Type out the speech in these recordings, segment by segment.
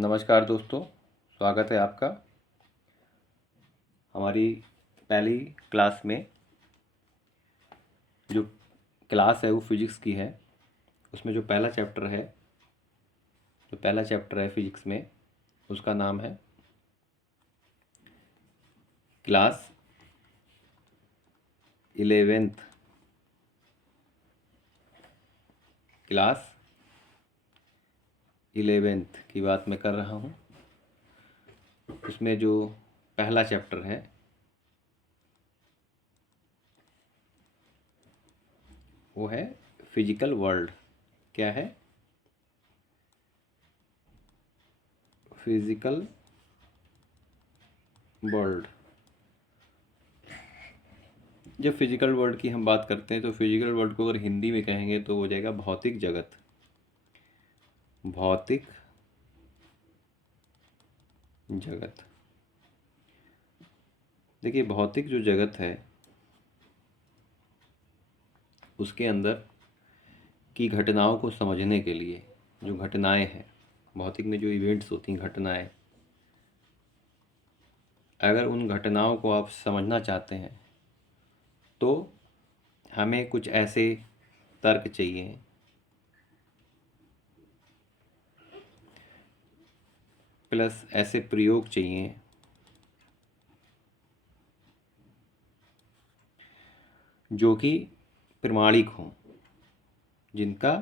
नमस्कार दोस्तों, स्वागत है आपका हमारी पहली क्लास में। जो क्लास है वो फिजिक्स की है। उसमें जो पहला चैप्टर है फिजिक्स में, उसका नाम है क्लास 11th। क्लास 11th की बात मैं कर रहा हूँ। उसमें जो पहला चैप्टर है वो है फिजिकल वर्ल्ड। क्या है? Physical world. जब फिजिकल वर्ल्ड की हम बात करते हैं तो फिजिकल वर्ल्ड को अगर हिंदी में कहेंगे तो हो जाएगा भौतिक जगत। भौतिक जगत। देखिए, भौतिक जो जगत है उसके अंदर की घटनाओं को समझने के लिए जो घटनाएं हैं, भौतिक में जो इवेंट्स होती हैं, घटनाएं, अगर उन घटनाओं को आप समझना चाहते हैं तो हमें कुछ ऐसे तर्क चाहिए, प्लस ऐसे प्रयोग चाहिए जो कि प्रमाणिक हों, जिनका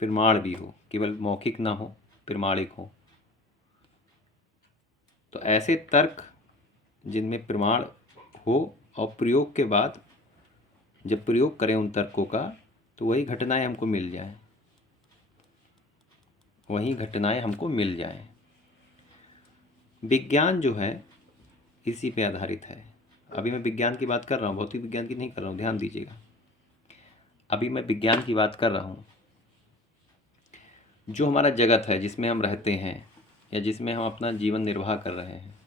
प्रमाण भी हो, केवल मौखिक ना हो, प्रमाणिक हो। तो ऐसे तर्क जिनमें प्रमाण हो और प्रयोग के बाद जब प्रयोग करें उन तर्कों का तो वही घटनाएं हमको मिल जाएं, विज्ञान जो है इसी पे आधारित है। अभी मैं विज्ञान की बात कर रहा हूँ, भौतिक विज्ञान की नहीं कर रहा हूँ, ध्यान दीजिएगा। अभी मैं विज्ञान की बात कर रहा हूँ। जो हमारा जगत है जिसमें हम रहते हैं या जिसमें हम अपना जीवन निर्वाह कर रहे हैं,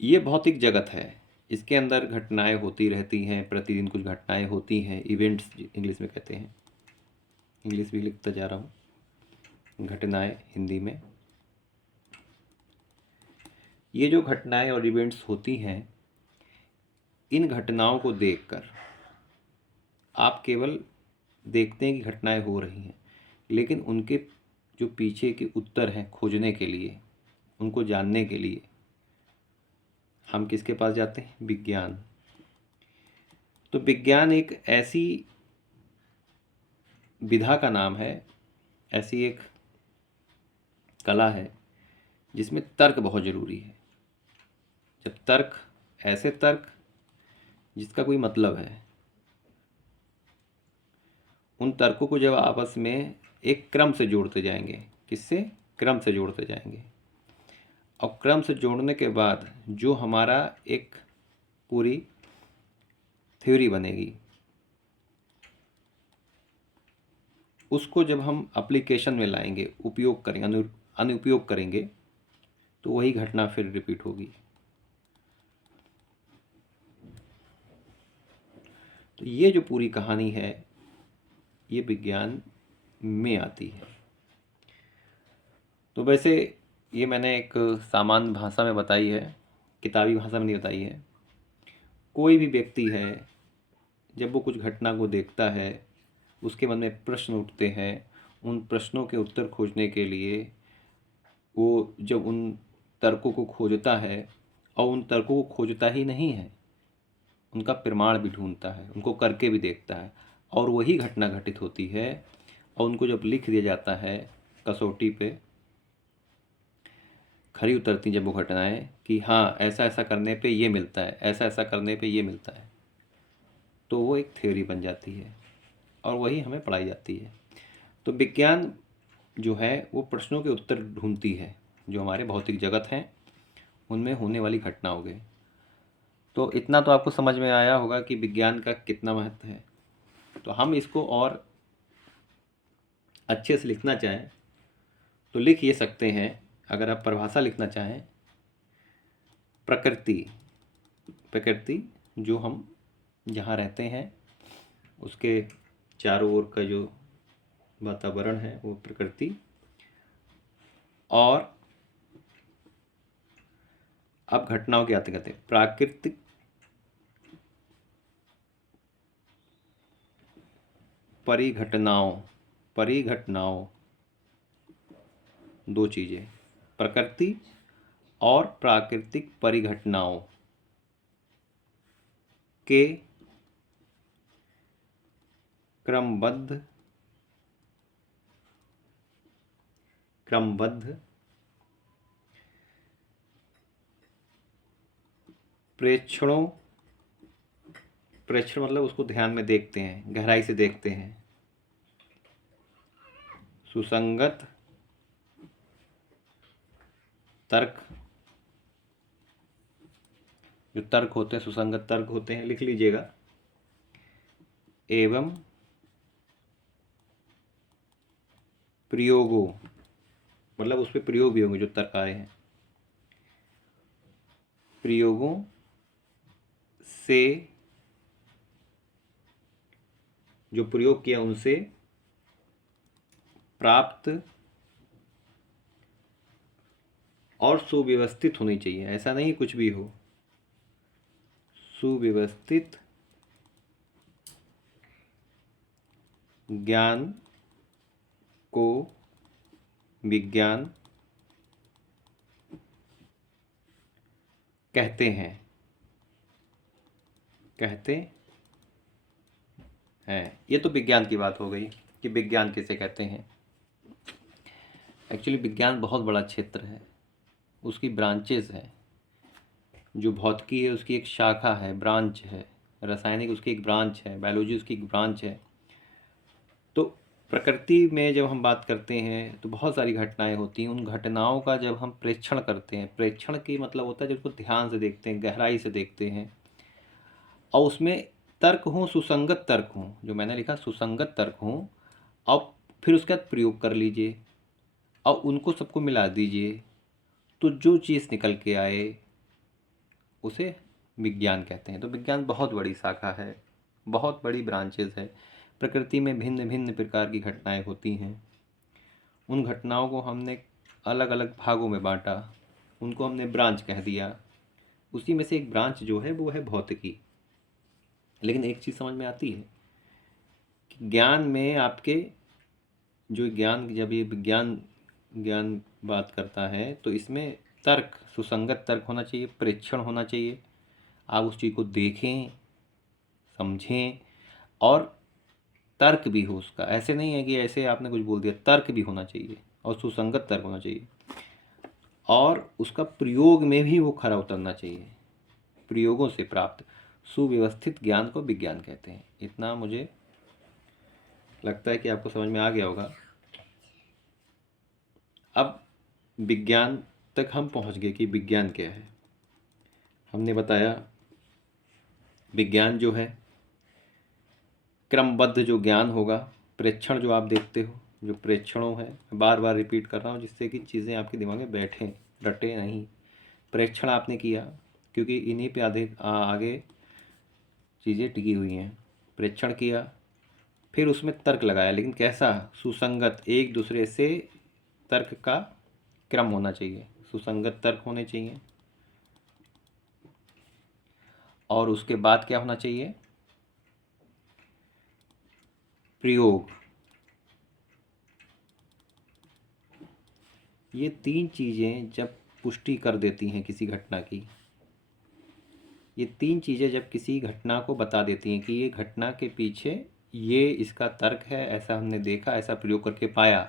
ये भौतिक जगत है। इसके अंदर घटनाएं होती रहती हैं, प्रतिदिन कुछ घटनाएं होती हैं, इवेंट्स इंग्लिश में कहते हैं। इंग्लिश भी लिखता जा रहा हूँ, घटनाएं हिंदी में। ये जो घटनाएं और इवेंट्स होती हैं, इन घटनाओं को देखकर आप केवल देखते हैं कि घटनाएं हो रही हैं, लेकिन उनके जो पीछे के उत्तर हैं खोजने के लिए, उनको जानने के लिए हम किसके पास जाते हैं? विज्ञान। तो विज्ञान एक ऐसी विधा का नाम है, ऐसी एक कला है जिसमें तर्क बहुत ज़रूरी है। जब तर्क, ऐसे तर्क जिसका कोई मतलब है, उन तर्कों को जब आपस में एक क्रम से जोड़ते जाएंगे, किससे? क्रम से जोड़ते जाएंगे, और क्रम से जोड़ने के बाद जो हमारा एक पूरी थ्योरी बनेगी, उसको जब हम एप्लीकेशन में लाएंगे, उपयोग करेंगे, अनुपयोग करेंगे, तो वही घटना फिर रिपीट होगी। तो ये जो पूरी कहानी है ये विज्ञान में आती है। तो वैसे ये मैंने एक सामान्य भाषा में बताई है, किताबी भाषा में नहीं बताई है। कोई भी व्यक्ति है, जब वो कुछ घटना को देखता है, उसके मन में प्रश्न उठते हैं, उन प्रश्नों के उत्तर खोजने के लिए वो जब उन तर्कों को खोजता है, और उन तर्कों को खोजता ही नहीं है, उनका प्रमाण भी ढूंढता है, उनको करके भी देखता है, और वही घटना घटित होती है। और उनको जब लिख दिया जाता है कसौटी पे, खरी उतरती जब वो घटनाएं कि हाँ ऐसा ऐसा करने पे ये मिलता है, ऐसा ऐसा करने पे ये मिलता है, तो वो एक थ्योरी बन जाती है और वही हमें पढ़ाई जाती है। तो विज्ञान जो है वो प्रश्नों के उत्तर ढूंढती है जो हमारे भौतिक जगत हैं उनमें होने वाली घटनाओं के। तो इतना तो आपको समझ में आया होगा कि विज्ञान का कितना महत्व है। तो हम इसको और अच्छे से लिखना चाहें तो लिख ये सकते हैं। अगर आप परिभाषा लिखना चाहें, प्रकृति, प्रकृति जो हम जहाँ रहते हैं उसके चारों ओर का जो वातावरण है वो प्रकृति। और अब घटनाओं की बात करते हैं। प्राकृतिक परिघटनाओं दो चीजें, प्रकृति और प्राकृतिक परिघटनाओं के क्रमबद्ध प्रेक्षण मतलब उसको ध्यान में देखते हैं, गहराई से देखते हैं। सुसंगत तर्क, जो तर्क होते हैं सुसंगत तर्क होते हैं, लिख लीजिएगा। एवं प्रयोगों, मतलब उस पर प्रयोग भी होंगे जो तर्क आए हैं, प्रयोगों से, जो प्रयोग किया उनसे प्राप्त और सुव्यवस्थित होनी चाहिए। ऐसा नहीं कुछ भी हो, सुव्यवस्थित ज्ञान को विज्ञान कहते हैं ये तो विज्ञान की बात हो गई कि विज्ञान किसे कहते हैं। एक्चुअली विज्ञान बहुत बड़ा क्षेत्र है, उसकी ब्रांचेस हैं। जो भौतिकी है उसकी एक शाखा है, ब्रांच है। रासायनिक उसकी एक ब्रांच है, बायोलॉजी उसकी एक ब्रांच है। तो प्रकृति में जब हम बात करते हैं तो बहुत सारी घटनाएं होती हैं। उन घटनाओं का जब हम प्रेक्षण करते हैं, प्रेक्षण की मतलब होता है जब उसको ध्यान से देखते हैं, गहराई से देखते हैं, और उसमें तर्क हों, सुसंगत तर्क हों, जो मैंने लिखा सुसंगत तर्क हों, और फिर उसके बाद प्रयोग कर लीजिए और उनको सबको मिला दीजिए, तो जो चीज़ निकल के आए उसे विज्ञान कहते हैं। तो विज्ञान बहुत बड़ी शाखा है, बहुत बड़ी ब्रांचेस है। प्रकृति में भिन्न भिन्न प्रकार की घटनाएं होती हैं। उन घटनाओं को हमने अलग अलग भागों में बांटा, उनको हमने ब्रांच कह दिया। उसी में से एक ब्रांच जो है वो है भौतिकी। लेकिन एक चीज़ समझ में आती है कि ज्ञान में आपके जो ज्ञान, जब ये ज्ञान बात करता है तो इसमें तर्क, सुसंगत तर्क होना चाहिए, प्रेक्षण होना चाहिए। आप उस चीज़ को देखें, समझें और तर्क भी हो उसका। ऐसे नहीं है कि ऐसे आपने कुछ बोल दिया, तर्क भी होना चाहिए और सुसंगत तर्क होना चाहिए, और उसका प्रयोग में भी वो खरा उतरना चाहिए। प्रयोगों से प्राप्त सुव्यवस्थित ज्ञान को विज्ञान कहते हैं। इतना मुझे लगता है कि आपको समझ में आ गया होगा। अब विज्ञान तक हम पहुंच गए कि विज्ञान क्या है। हमने बताया विज्ञान जो है क्रमबद्ध जो ज्ञान होगा, प्रेक्षण जो आप देखते हो, जो प्रेक्षणों है, बार बार रिपीट कर रहा हूँ जिससे कि चीज़ें आपके दिमाग में बैठें, रटे नहीं। प्रेक्षण आपने किया क्योंकि इन्हीं पे आगे चीज़ें टिकी हुई हैं। प्रेक्षण किया, फिर उसमें तर्क लगाया, लेकिन कैसा? सुसंगत, एक दूसरे से तर्क का क्रम होना चाहिए, सुसंगत तर्क होने चाहिए। और उसके बाद क्या होना चाहिए? प्रयोग। ये तीन चीज़ें जब पुष्टि कर देती हैं किसी घटना की, ये तीन चीज़ें जब किसी घटना को बता देती हैं कि ये घटना के पीछे ये इसका तर्क है, ऐसा हमने देखा, ऐसा प्रयोग करके पाया,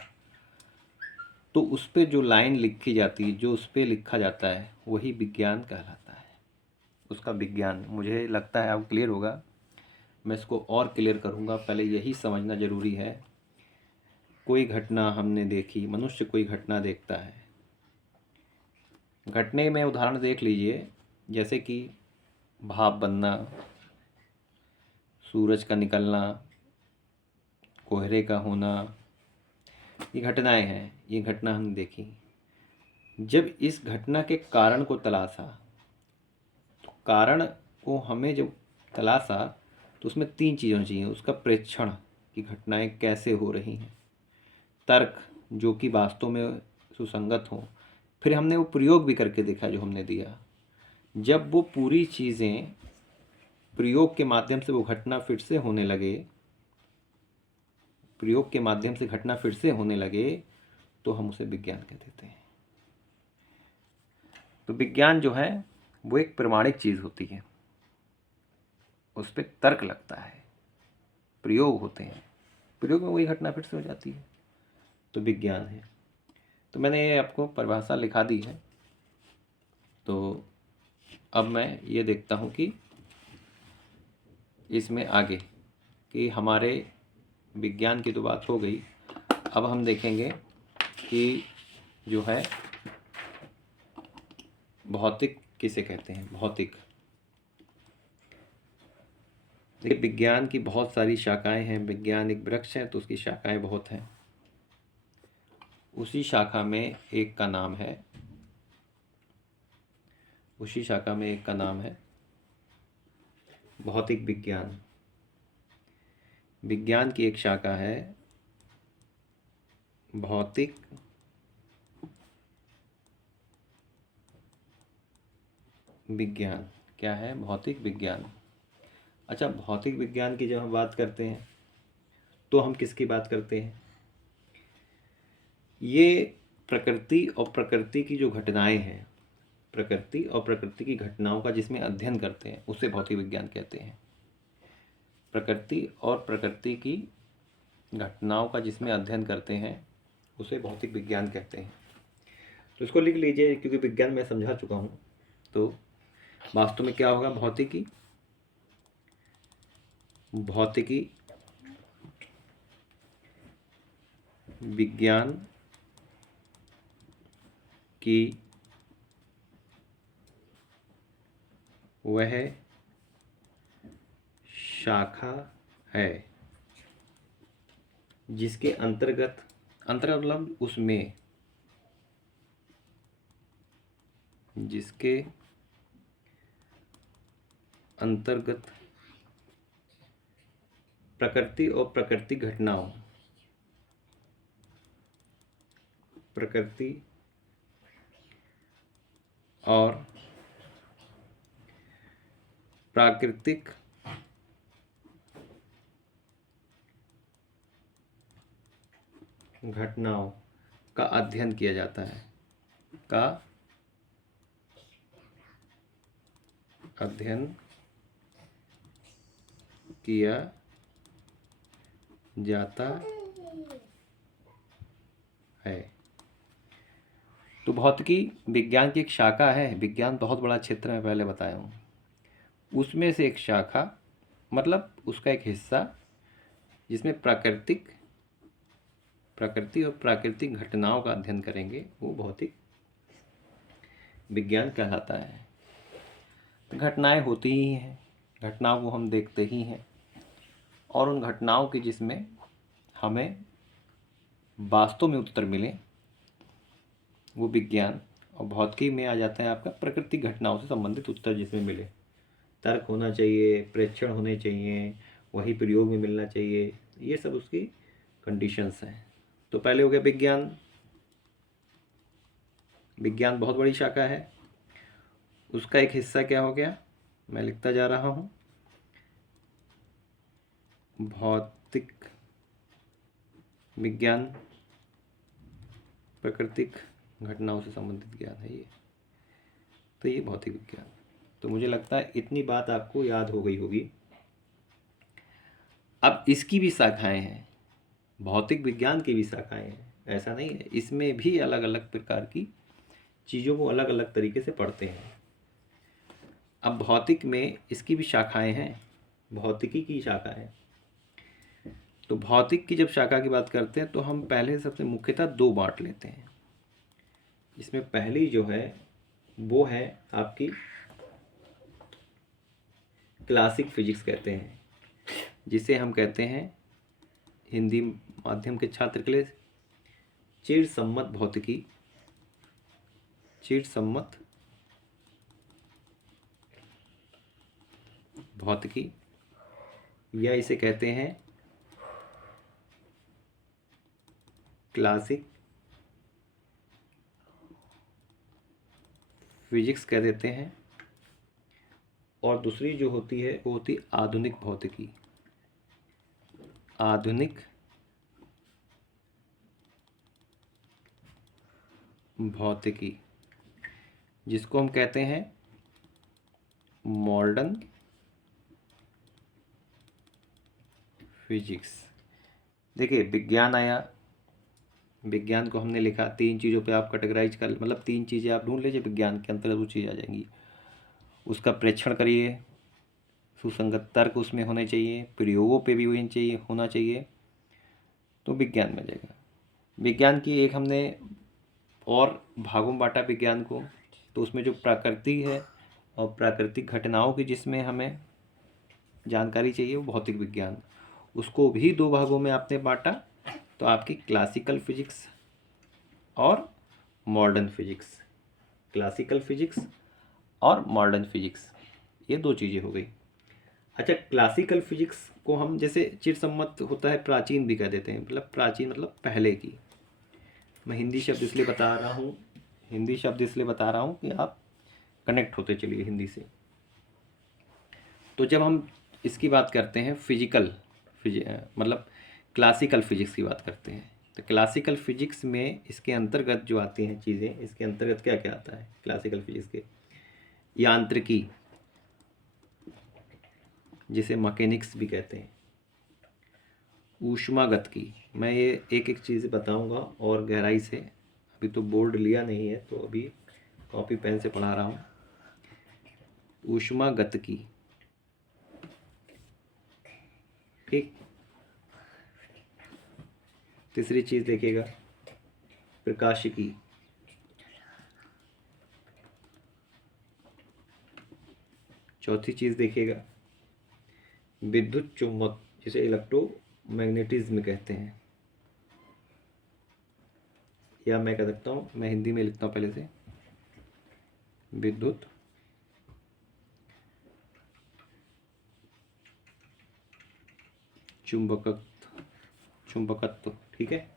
तो उस पर जो लाइन लिखी जाती है, जो उस पर लिखा जाता है, वही विज्ञान कहलाता है। उसका विज्ञान, मुझे लगता है अब क्लियर होगा। मैं इसको और क्लियर करूँगा। पहले यही समझना ज़रूरी है। कोई घटना हमने देखी, मनुष्य कोई घटना देखता है, घटने में उदाहरण देख लीजिए, जैसे कि भाप बनना, सूरज का निकलना, कोहरे का होना, ये घटनाएं हैं। ये घटना हमने देखी। जब इस घटना के कारण को तलाशा, तो कारण को हमें जब तलाशा तो उसमें तीन चीज़ें चाहिए। उसका प्रेक्षण कि घटनाएं कैसे हो रही हैं, तर्क जो कि वास्तव में सुसंगत हों। फिर हमने वो प्रयोग भी करके देखा जो हमने दिया। जब वो पूरी चीज़ें प्रयोग के माध्यम से वो घटना फिर से होने लगे, प्रयोग के माध्यम से घटना फिर से होने लगे, तो हम उसे विज्ञान कह देते हैं। तो विज्ञान जो है वो एक प्रमाणिक चीज़ होती है, उस पर तर्क लगता है, प्रयोग होते हैं, प्रयोग में वही घटना फिर से हो जाती है, तो विज्ञान है। तो मैंने आपको परिभाषा लिखा दी है। तो अब मैं ये देखता हूँ कि इसमें आगे कि हमारे विज्ञान की तो बात हो गई, अब हम देखेंगे कि जो है भौतिक किसे कहते हैं। भौतिक, देखिए विज्ञान की बहुत सारी शाखाएं हैं। विज्ञान एक वृक्ष है तो उसकी शाखाएं बहुत हैं। उसी शाखा में एक का नाम है, उसी शाखा में एक का नाम है भौतिक विज्ञान। विज्ञान की एक शाखा है भौतिक विज्ञान। क्या है? भौतिक विज्ञान। अच्छा, भौतिक विज्ञान की जब हम बात करते हैं तो हम किसकी बात करते हैं? ये प्रकृति और प्रकृति की जो घटनाएं हैं, प्रकृति और प्रकृति की घटनाओं का जिसमें अध्ययन करते हैं उसे भौतिक विज्ञान कहते हैं। प्रकृति और प्रकृति की घटनाओं का जिसमें अध्ययन करते हैं उसे भौतिक विज्ञान कहते हैं। तो इसको लिख लीजिए, क्योंकि विज्ञान मैं समझा चुका हूँ। तो वास्तव में क्या होगा? भौतिकी, भौतिकी विज्ञान की वह शाखा है जिसके अंतर्गत, अंतर्गत मतलब उसमें, जिसके अंतर्गत प्रकृति और प्रकृति घटनाओं, प्रकृति और प्राकृतिक घटनाओं का अध्ययन किया जाता है, का अध्ययन किया जाता है। तो भौतिकी विज्ञान की एक शाखा है। विज्ञान बहुत बड़ा क्षेत्र मैं पहले बताया हूँ, उसमें से एक शाखा, मतलब उसका एक हिस्सा जिसमें प्रकृति और प्राकृतिक घटनाओं का अध्ययन करेंगे, वो भौतिक विज्ञान कहलाता है। घटनाएं होती ही हैं, घटनाओं को हम देखते ही हैं, और उन घटनाओं की जिसमें हमें वास्तव में उत्तर मिले, वो विज्ञान। और भौतिकी में आ जाता है आपका प्राकृतिक घटनाओं से संबंधित उत्तर जिसमें मिले। तर्क होना चाहिए, प्रेक्षण होने चाहिए, वही प्रयोग में मिलना चाहिए, ये सब उसकी कंडीशंस हैं। तो पहले हो गया विज्ञान। विज्ञान बहुत बड़ी शाखा है, उसका एक हिस्सा क्या हो गया, मैं लिखता जा रहा हूँ, भौतिक विज्ञान, प्राकृतिक घटनाओं से संबंधित ज्ञान है ये। तो ये भौतिक विज्ञान। तो मुझे लगता है इतनी बात आपको याद हो गई होगी। अब इसकी भी शाखाएं हैं, भौतिक विज्ञान की भी शाखाएं हैं, ऐसा नहीं है। इसमें भी अलग अलग प्रकार की चीज़ों को अलग अलग तरीके से पढ़ते हैं। अब भौतिक में इसकी भी शाखाएं हैं, भौतिकी की शाखाएं। तो भौतिक की जब शाखा की बात करते हैं तो हम पहले सबसे मुख्यतः दो बांट लेते हैं। इसमें पहली जो है वो है आपकी क्लासिक फिजिक्स कहते हैं, जिसे हम कहते हैं हिंदी माध्यम के छात्र के लिए चिरसम्मत भौतिकी, चिरसम्मत भौतिकी, या इसे कहते हैं क्लासिक फिजिक्स कह देते हैं, और दूसरी जो होती है वो होती है आधुनिक भौतिकी। आधुनिक भौतिकी, जिसको हम कहते हैं मॉडर्न फिजिक्स। देखिए विज्ञान आया, विज्ञान को हमने लिखा, 3 चीज़ों पे आप कैटेगराइज कर, मतलब 3 चीज़ें आप ढूंढ लीजिए विज्ञान के अंतर्गत वो चीज़ आ जाएंगी। उसका प्रेक्षण करिए, सुसंगत तर्क उसमें होने चाहिए, प्रयोगों पे भी होना चाहिए, तो विज्ञान में जाएगा। विज्ञान की एक हमने और भागों में बांटा विज्ञान को, तो उसमें जो प्रकृति है और प्राकृतिक घटनाओं की जिसमें हमें जानकारी चाहिए वो भौतिक विज्ञान, उसको भी 2 भागों में आपने बांटा, तो आपकी क्लासिकल फिजिक्स और मॉडर्न फिजिक्स। क्लासिकल फिजिक्स और मॉडर्न फिजिक्स, ये 2 चीज़ें हो गई। अच्छा, क्लासिकल फिजिक्स को हम जैसे चिरसम्मत होता है, प्राचीन भी कह देते हैं, मतलब प्राचीन मतलब पहले की। मैं हिंदी शब्द इसलिए बता रहा हूँ कि आप कनेक्ट होते चलिए हिंदी से। तो जब हम इसकी बात करते हैं मतलब क्लासिकल फिजिक्स की बात करते हैं, तो क्लासिकल फिजिक्स में इसके अंतर्गत जो आती हैं चीज़ें, इसके अंतर्गत क्या क्या आता है क्लासिकल फिजिक्स के? यांत्रिकी, जिसे मैकेनिक्स भी कहते हैं, ऊष्मागतिकी। मैं ये एक एक चीज़ बताऊंगा और गहराई से, अभी तो बोर्ड लिया नहीं है तो अभी कॉपी पेन से पढ़ा रहा हूँ। ऊष्मागतिकी, ठीक। तीसरी चीज़ देखिएगा प्रकाशिकी, चौथी चीज़ देखिएगा विद्युत चुंबक, जिसे इलेक्ट्रोमैग्नेटिज्म कहते हैं, या मैं कह सकता हूँ, मैं हिंदी में लिखता हूँ पहले से, विद्युत चुंबकत्व, ठीक है।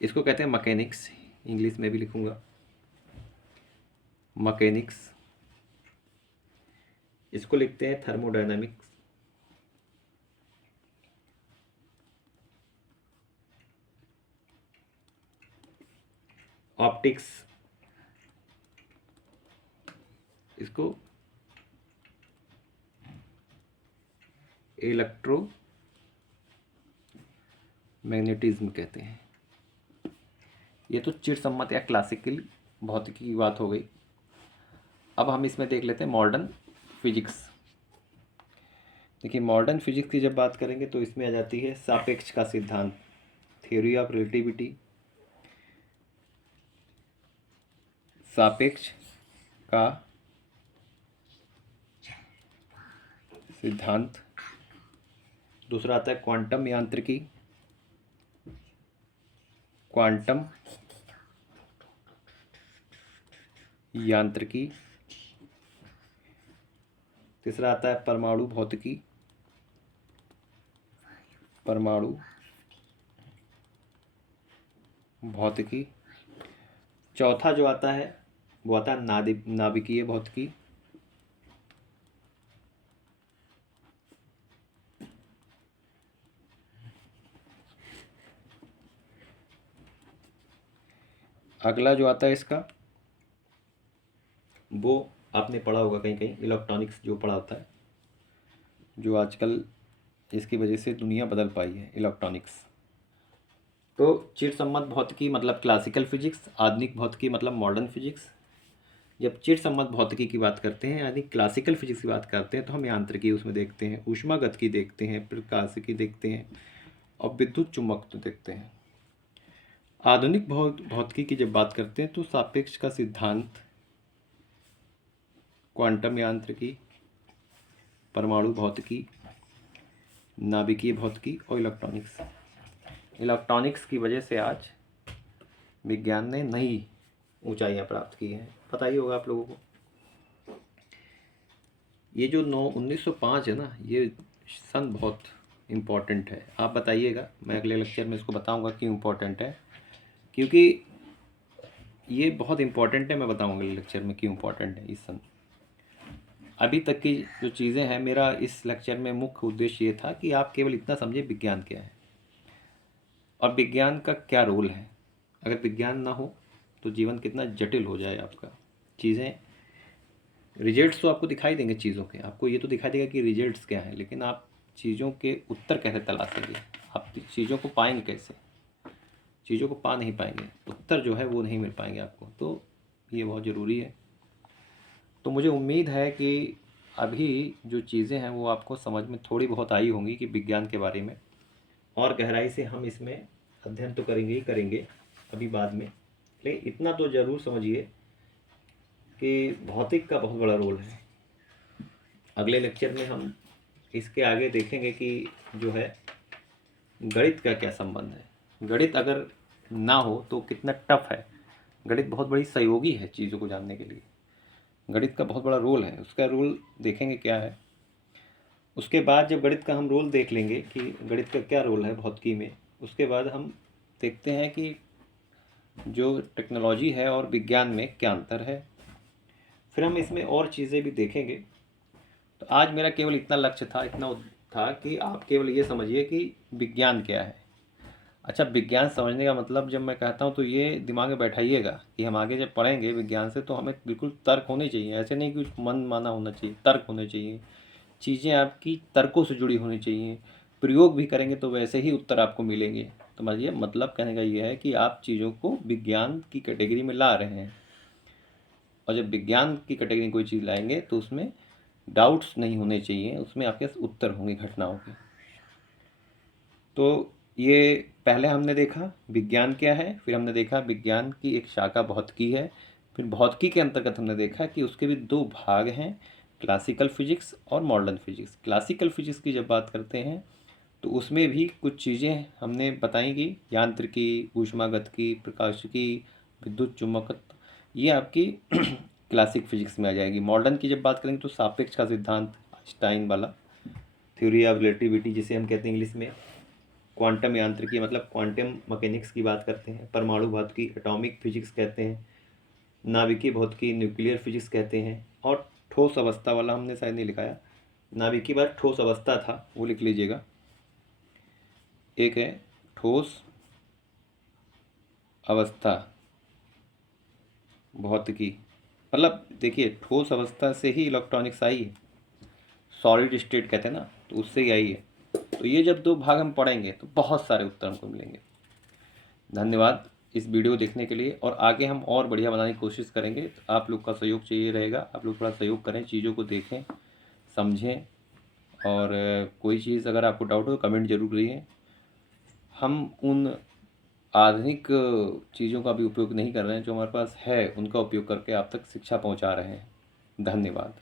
इसको कहते हैं मैकेनिक्स, इंग्लिश में भी लिखूंगा मैकेनिक्स। इसको लिखते हैं थर्मोडायनामिक्स, ऑप्टिक्स, इसको इलेक्ट्रो मैग्नेटिज्म कहते हैं। ये तो चिरसम्मत या क्लासिकल भौतिकी की बात हो गई। अब हम इसमें देख लेते हैं मॉडर्न फिजिक्स। देखिए मॉडर्न फिजिक्स की जब बात करेंगे तो इसमें आ जाती है सापेक्ष का सिद्धांत, थ्योरी ऑफ रिलेटिविटी, सापेक्ष का सिद्धांत। दूसरा आता है क्वांटम यांत्रिकी, क्वांटम यांत्रिकी। तीसरा आता है परमाणु भौतिकी, परमाणु भौतिकी। चौथा जो आता है वो आता है नाभिकीय भौतिकी। अगला जो आता है इसका, वो आपने पढ़ा होगा कहीं कहीं, इलेक्ट्रॉनिक्स जो पढ़ा होता है, जो आजकल इसकी वजह से दुनिया बदल पाई है, इलेक्ट्रॉनिक्स। तो चिरसम्मत भौतिकी मतलब क्लासिकल फिजिक्स, आधुनिक भौतिकी मतलब मॉडर्न फिजिक्स। जब चिरसम्मत भौतिकी की बात करते हैं यानी क्लासिकल फिजिक्स की बात करते हैं, तो हम यांत्रिकी उसमें देखते हैं, ऊष्मागतिकी देखते हैं, प्रकाशिकी देखते हैं, और विद्युत चुम्बकत्व देखते हैं। आधुनिक भौतिकी की जब बात करते हैं तो सापेक्ष का सिद्धांत, क्वांटम यांत्रिकी, परमाणु भौतिकी, नाभिकीय भौतिकी और इलेक्ट्रॉनिक्स। इलेक्ट्रॉनिक्स की वजह से आज विज्ञान ने नई ऊंचाइयां प्राप्त की हैं, पता ही होगा आप लोगों को। ये जो 1905 है ना, ये सन बहुत इम्पोर्टेंट है। आप बताइएगा, मैं अगले लेक्चर में इसको बताऊंगा क्यों इम्पोर्टेंट है। क्योंकि ये बहुत इम्पोर्टेंट है, मैं बताऊँगा लेक्चर में क्यों इम्पोर्टेंट है इस समय। अभी तक की जो चीज़ें हैं, मेरा इस लेक्चर में मुख्य उद्देश्य ये था कि आप केवल इतना समझिए विज्ञान क्या है और विज्ञान का क्या रोल है। अगर विज्ञान ना हो तो जीवन कितना जटिल हो जाए आपका। चीज़ें, रिजल्ट्स तो आपको दिखाई देंगे चीज़ों के, आपको ये तो दिखाई देगा कि रिजल्ट्स क्या हैं, लेकिन आप चीज़ों के उत्तर कैसे तलाशेंगे, आप चीज़ों को पाएंगे कैसे, चीज़ों को पा नहीं पाएंगे, उत्तर जो है वो नहीं मिल पाएंगे आपको। तो ये बहुत ज़रूरी है। तो मुझे उम्मीद है कि अभी जो चीज़ें हैं वो आपको समझ में थोड़ी बहुत आई होंगी कि विज्ञान के बारे में, और गहराई से हम इसमें अध्ययन तो करेंगे ही करेंगे अभी बाद में, लेकिन इतना तो ज़रूर समझिए कि भौतिक का बहुत बड़ा रोल है। अगले लेक्चर में हम इसके आगे देखेंगे कि जो है गणित का क्या संबंध है। गणित अगर ना हो तो कितना टफ है। गणित बहुत बड़ी सहयोगी है चीज़ों को जानने के लिए। गणित का बहुत बड़ा रोल है, उसका रोल देखेंगे क्या है। उसके बाद जब गणित का हम रोल देख लेंगे कि गणित का क्या रोल है भौतिकी में, उसके बाद हम देखते हैं कि जो टेक्नोलॉजी है और विज्ञान में क्या अंतर है। फिर हम इसमें और चीज़ें भी देखेंगे। तो आज मेरा केवल इतना लक्ष्य था, इतना था कि आप केवल ये समझिए कि विज्ञान क्या है। अच्छा, विज्ञान समझने का मतलब जब मैं कहता हूँ तो ये दिमाग में बैठाइएगा कि हम आगे जब पढ़ेंगे विज्ञान से तो हमें बिल्कुल तर्क होने चाहिए। ऐसे नहीं कि कुछ मन माना होना चाहिए, तर्क होने चाहिए। चीज़ें आपकी तर्कों से जुड़ी होनी चाहिए। प्रयोग भी करेंगे तो वैसे ही उत्तर आपको मिलेंगे। तो समझिए, मतलब कहने का ये है कि आप चीज़ों को विज्ञान की कैटेगरी में ला रहे हैं, और जब विज्ञान की कैटेगरी में कोई चीज़ लाएंगे तो उसमें डाउट्स नहीं होने चाहिए, उसमें आपके उत्तर होंगे घटनाओं के। तो ये पहले हमने देखा विज्ञान क्या है, फिर हमने देखा विज्ञान की एक शाखा भौतिकी है, फिर भौतिकी के अंतर्गत हमने देखा कि उसके भी दो भाग हैं, क्लासिकल फिजिक्स और मॉडर्न फिजिक्स। क्लासिकल फिजिक्स की जब बात करते हैं तो उसमें भी कुछ चीज़ें हमने बताई कि यांत्रिकी, ऊष्मागतिकी, प्रकाशिकी, विद्युत चुम्बकत्व, ये आपकी क्लासिक फिजिक्स में आ जाएगी। मॉडर्न की जब बात करेंगे तो सापेक्ष का सिद्धांत, आइंस्टाइन वाला, थ्योरी ऑफ रिलेटिविटी जिसे हम कहते हैं इंग्लिश में, क्वांटम यांत्रिकी मतलब क्वांटम मैकेनिक्स की बात करते हैं, परमाणु भौतिकी एटॉमिक फिजिक्स कहते हैं, नाभिकीय भौतिकी न्यूक्लियर फिजिक्स कहते हैं, और ठोस अवस्था वाला हमने शायद नहीं लिखाया, नाभिकीय बात ठोस अवस्था था, वो लिख लीजिएगा। एक है ठोस अवस्था भौतिकी, मतलब देखिए ठोस अवस्था से ही इलेक्ट्रॉनिक्स आई है, सॉलिड स्टेट कहते हैं ना, तो उससे ही आई है। तो ये जब दो भाग हम पढ़ेंगे तो बहुत सारे उत्तर हमको मिलेंगे। धन्यवाद इस वीडियो देखने के लिए, और आगे हम और बढ़िया बनाने की कोशिश करेंगे। तो आप लोग का सहयोग चाहिए रहेगा, आप लोग थोड़ा सहयोग करें, चीज़ों को देखें समझें, और कोई चीज़ अगर आपको डाउट हो तो कमेंट जरूर करिए। हम उन आधुनिक चीज़ों का भी उपयोग नहीं कर रहे हैं, जो हमारे पास है उनका उपयोग करके आप तक शिक्षा पहुंचा रहे हैं। धन्यवाद।